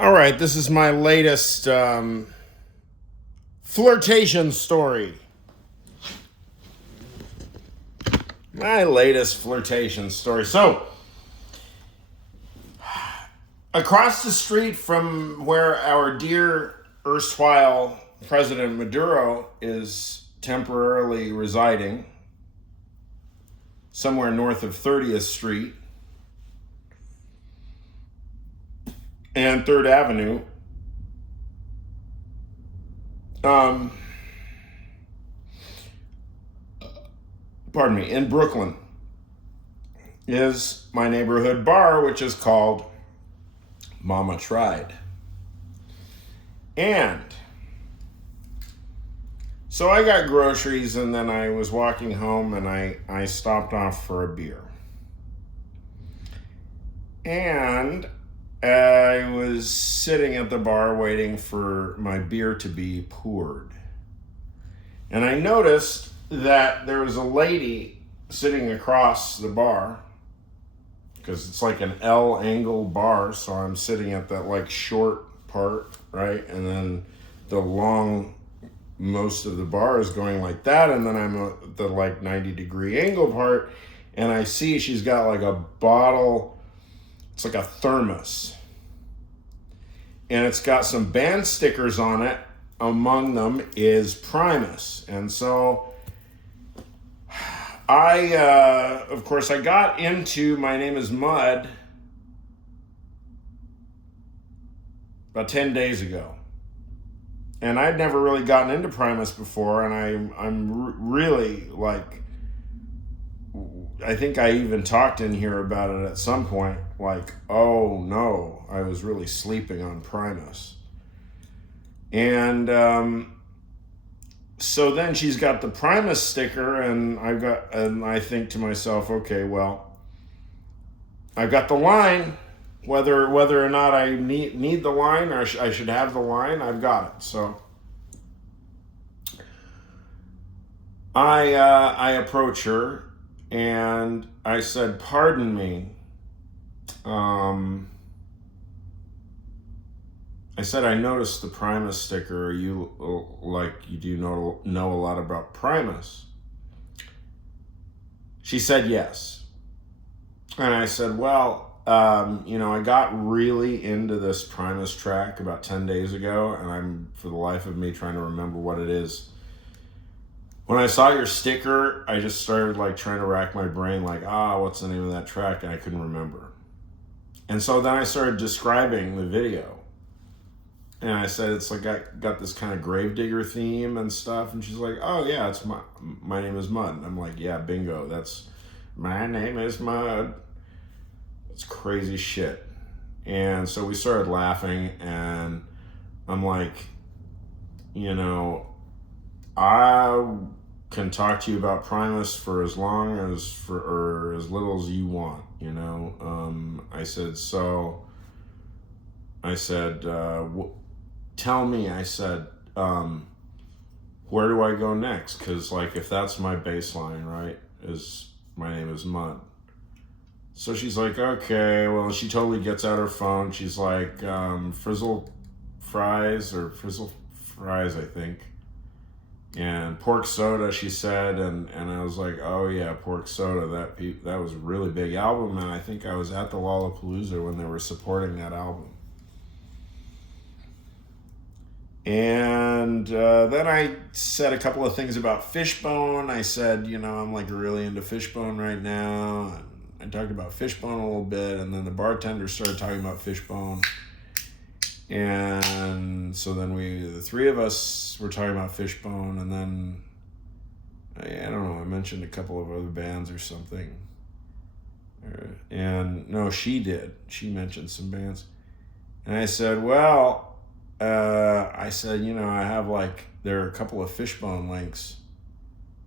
All right, this is my latest flirtation story. My latest flirtation story. So, across the street from where our dear erstwhile President Maduro is temporarily residing, somewhere north of 30th Street and 3rd Avenue, in Brooklyn, is my neighborhood bar, which is called Mama Tried. And so I got groceries, and then I was walking home, and I stopped off for a beer. And I was sitting at the bar waiting for my beer to be poured. And I noticed that there was a lady sitting across the bar, because it's like an L angle bar, so I'm sitting at that like short part, right? And then the long, most of the bar is going like that, and then I'm at the like 90-degree angle part, and I see she's got like a bottle, it's like a thermos, and it's got some band stickers on it. Among them is Primus. And so of course, I got into My Name is Mud about 10 days ago. And I'd never really gotten into Primus before, and I'm really like, I think I even talked in here about it at some point, like, oh no, I was really sleeping on Primus. And so then she's got the Primus sticker, and I think to myself, okay, well, I've got the line. Whether or not I need the line, or I should have the line, I've got it. So I approach her, and I said, "Pardon me." I said, "I noticed the Primus sticker. Are you you do know a lot about Primus?" She said yes. And I said, well, I got really into this Primus track about 10 days ago, and I'm, for the life of me, trying to remember what it is. When I saw your sticker, I just started trying to rack my brain, what's the name of that track? And I couldn't remember. And so then I started describing the video. And I said, it's like got this kind of gravedigger theme and stuff. And she's like, oh yeah, it's my name is Mud. And I'm like, yeah, bingo. That's My Name is Mud. It's crazy shit. And so we started laughing, and I'm like, I can talk to you about Primus for as long as or as little as you want, I said, tell me, I said, where do I go next? Because, if that's my baseline, right, is My Name is Mud. So she's like, okay, well, she totally gets out her phone. She's like, frizzle fries, I think. And pork soda, she said, and I was like, oh yeah, pork soda, that was a really big album, and I think I was at the Lollapalooza when they were supporting that album. And then I said a couple of things about Fishbone. I said, I'm really into Fishbone right now. And I talked about Fishbone a little bit, and then the bartender started talking about Fishbone. And so then the three of us were talking about Fishbone, and then, I don't know, I mentioned a couple of other bands or something. And no, she did. She mentioned some bands. And I said, well, I have there are a couple of Fishbone links.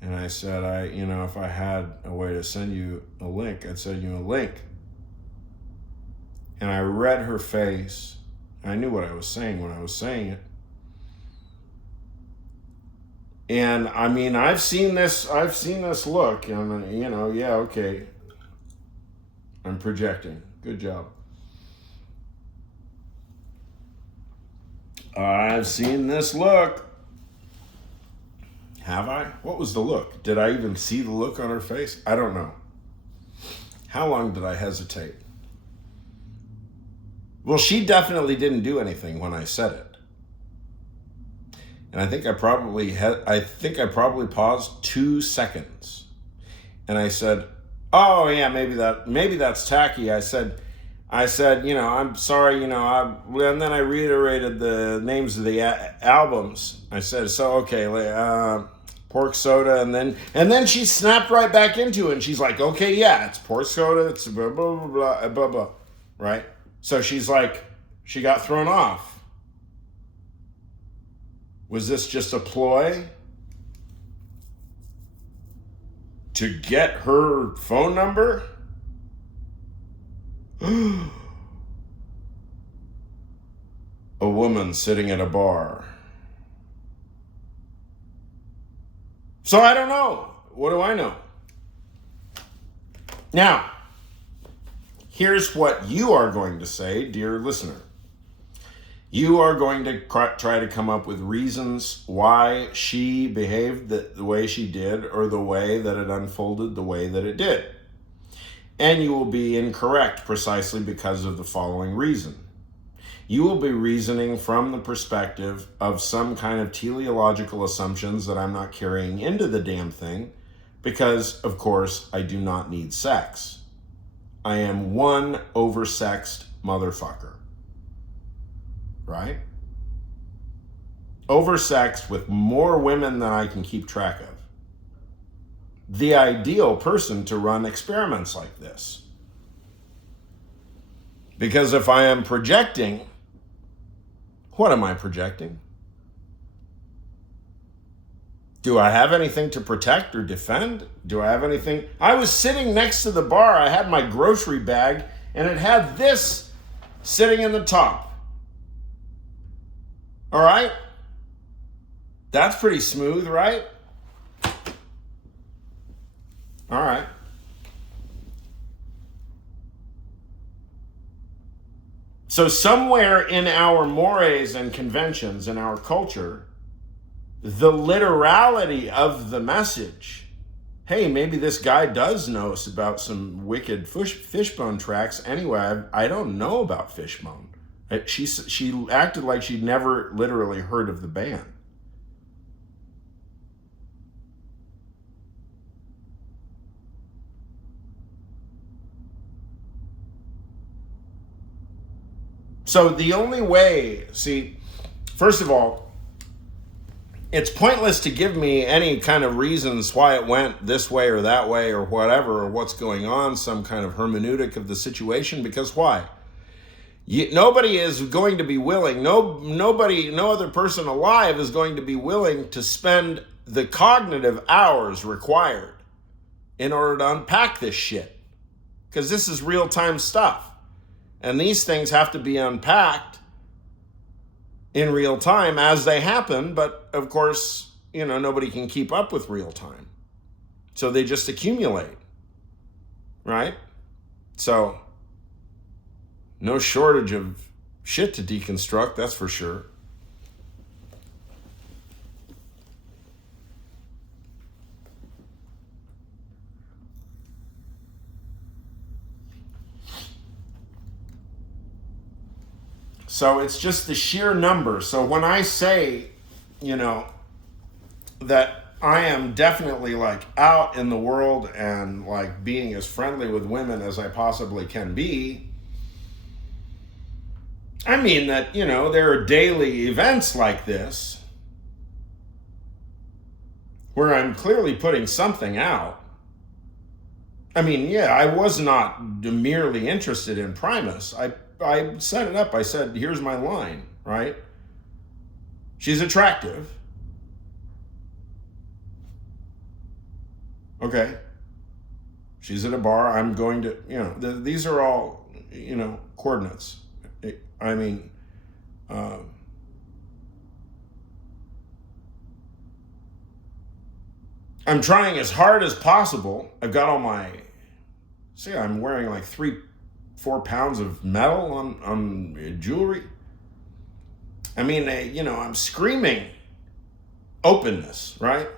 And I said, if I had a way to send you a link, I'd send you a link. And I read her face. I knew what I was saying when I was saying it. And I've seen this look, and yeah, okay. I'm projecting. Good job. I've seen this look. Have I? What was the look? Did I even see the look on her face? I don't know. How long did I hesitate? Well, she definitely didn't do anything when I said it. And I think I probably paused 2 seconds. And I said, "Oh yeah, maybe that's tacky." I said, I'm sorry, and then I reiterated the names of the albums. I said, so okay, Pork Soda, and then she snapped right back into it, and she's like, okay, yeah, it's Pork Soda, it's blah, blah, blah, blah, blah, blah, right? So she's like, she got thrown off. Was this just a ploy to get her phone number? A woman sitting at a bar. So I don't know. What do I know? Now, here's what you are going to say, dear listener. You are going to try to come up with reasons why she behaved the way she did, or the way that it unfolded the way that it did. And you will be incorrect precisely because of the following reason. You will be reasoning from the perspective of some kind of teleological assumptions that I'm not carrying into the damn thing, because, of course, I do not need sex. I am one oversexed motherfucker. Right? Oversexed with more women than I can keep track of. The ideal person to run experiments like this. Because if I am projecting, what am I projecting? Do I have anything to protect or defend? Do I have anything? I was sitting next to the bar. I had my grocery bag, and it had this sitting in the top. All right? That's pretty smooth, right? All right. So somewhere in our mores and conventions in our culture, the literality of the message, hey, maybe this guy does know about some wicked fishbone tracks. Anyway, I don't know about fishbone. She acted like she'd never literally heard of the band. So the only way, first of all, it's pointless to give me any kind of reasons why it went this way or that way or whatever, or what's going on, some kind of hermeneutic of the situation, because why? Nobody is going to be willing, no other person alive is going to be willing to spend the cognitive hours required in order to unpack this shit. Because this is real-time stuff. And these things have to be unpacked in real time as they happen. But of course, nobody can keep up with real time. So they just accumulate. Right? So no shortage of shit to deconstruct, that's for sure. So it's just the sheer number. So when I say, that I am definitely out in the world and being as friendly with women as I possibly can be, I mean that, there are daily events like this where I'm clearly putting something out. I mean, yeah, I was not merely interested in Primus. I set it up. I said, here's my line, right? She's attractive. Okay. She's at a bar. I'm going to, these are all, coordinates. I mean, I'm trying as hard as possible. I've got all my, I'm wearing 3-4 pounds of metal on jewelry. I mean, I'm screaming openness, right?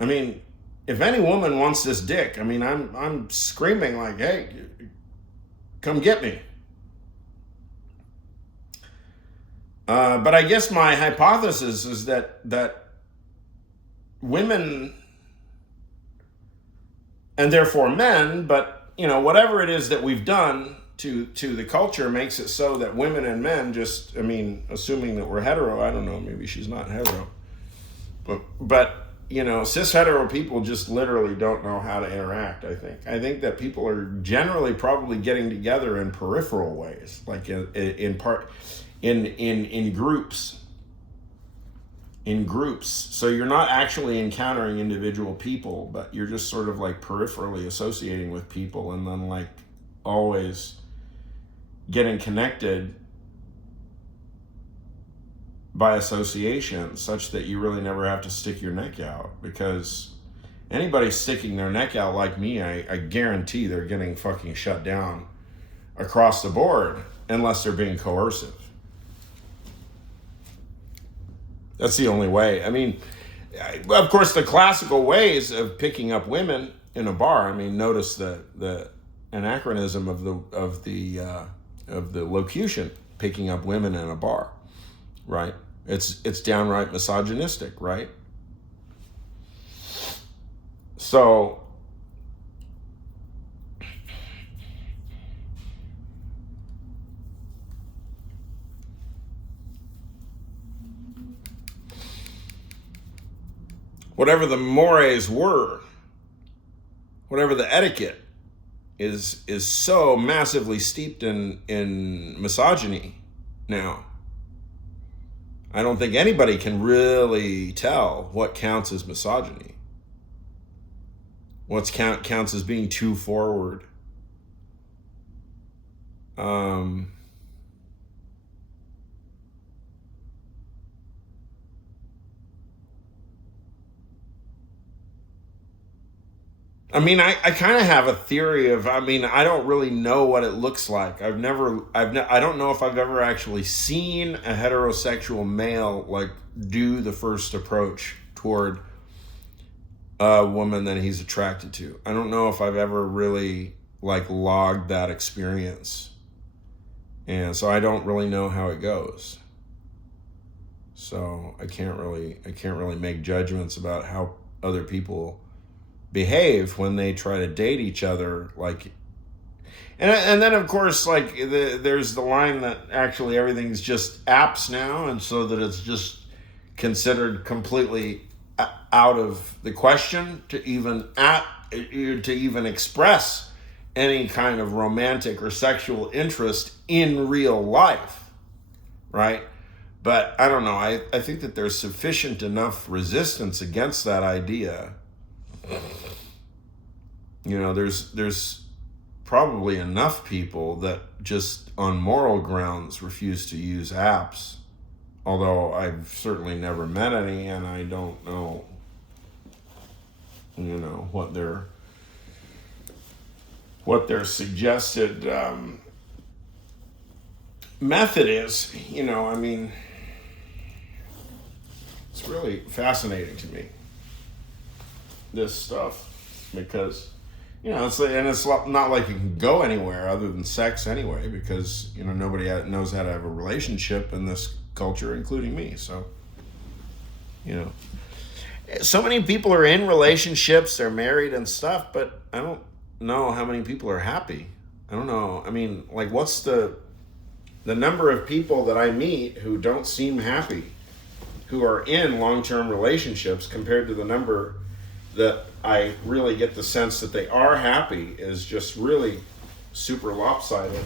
I mean, if any woman wants this dick, I mean, I'm screaming like, hey, come get me. But I guess my hypothesis is that women, and therefore men, but whatever it is that we've done to the culture makes it so that women and men just, I mean, assuming that we're hetero, I don't know, maybe she's not hetero, but cis hetero people just literally don't know how to interact. I think that people are generally probably getting together in peripheral ways, like in groups. In groups. So you're not actually encountering individual people, but you're just sort of like peripherally associating with people, and then like always getting connected by association, such that you really never have to stick your neck out. Because anybody sticking their neck out like me, I guarantee they're getting fucking shut down across the board, unless they're being coercive. That's the only way. I mean, of course, the classical ways of picking up women in a bar. I mean, notice the anachronism of the locution, picking up women in a bar, right? It's downright misogynistic, right? So whatever the mores were, whatever the etiquette is so massively steeped in misogyny now. I don't think anybody can really tell what counts as misogyny. What counts as being too forward. I mean, I kind of have a theory of, I mean, I don't really know what it looks like. I don't know if I've ever actually seen a heterosexual male like do the first approach toward a woman that he's attracted to. I don't know if I've ever really like logged that experience. And so I don't really know how it goes. So I can't really make judgments about how other people behave when they try to date each other, like, and then of course, like, there's the line that actually everything's just apps now, and so that it's just considered completely out of the question to even express any kind of romantic or sexual interest in real life, right? But I don't know, I think that there's sufficient enough resistance against that idea. There's probably enough people that just on moral grounds refuse to use apps, although I've certainly never met any, and I don't know what their suggested method is. I mean, it's really fascinating to me, this stuff, because it's not like you can go anywhere other than sex anyway, because nobody knows how to have a relationship in this culture, including me. So so many people are in relationships, they're married and stuff, but I don't know how many people are happy. I don't know. I mean, like, what's the number of people that I meet who don't seem happy, who are in long-term relationships, compared to the number that I really get the sense that they are happy, is just really super lopsided.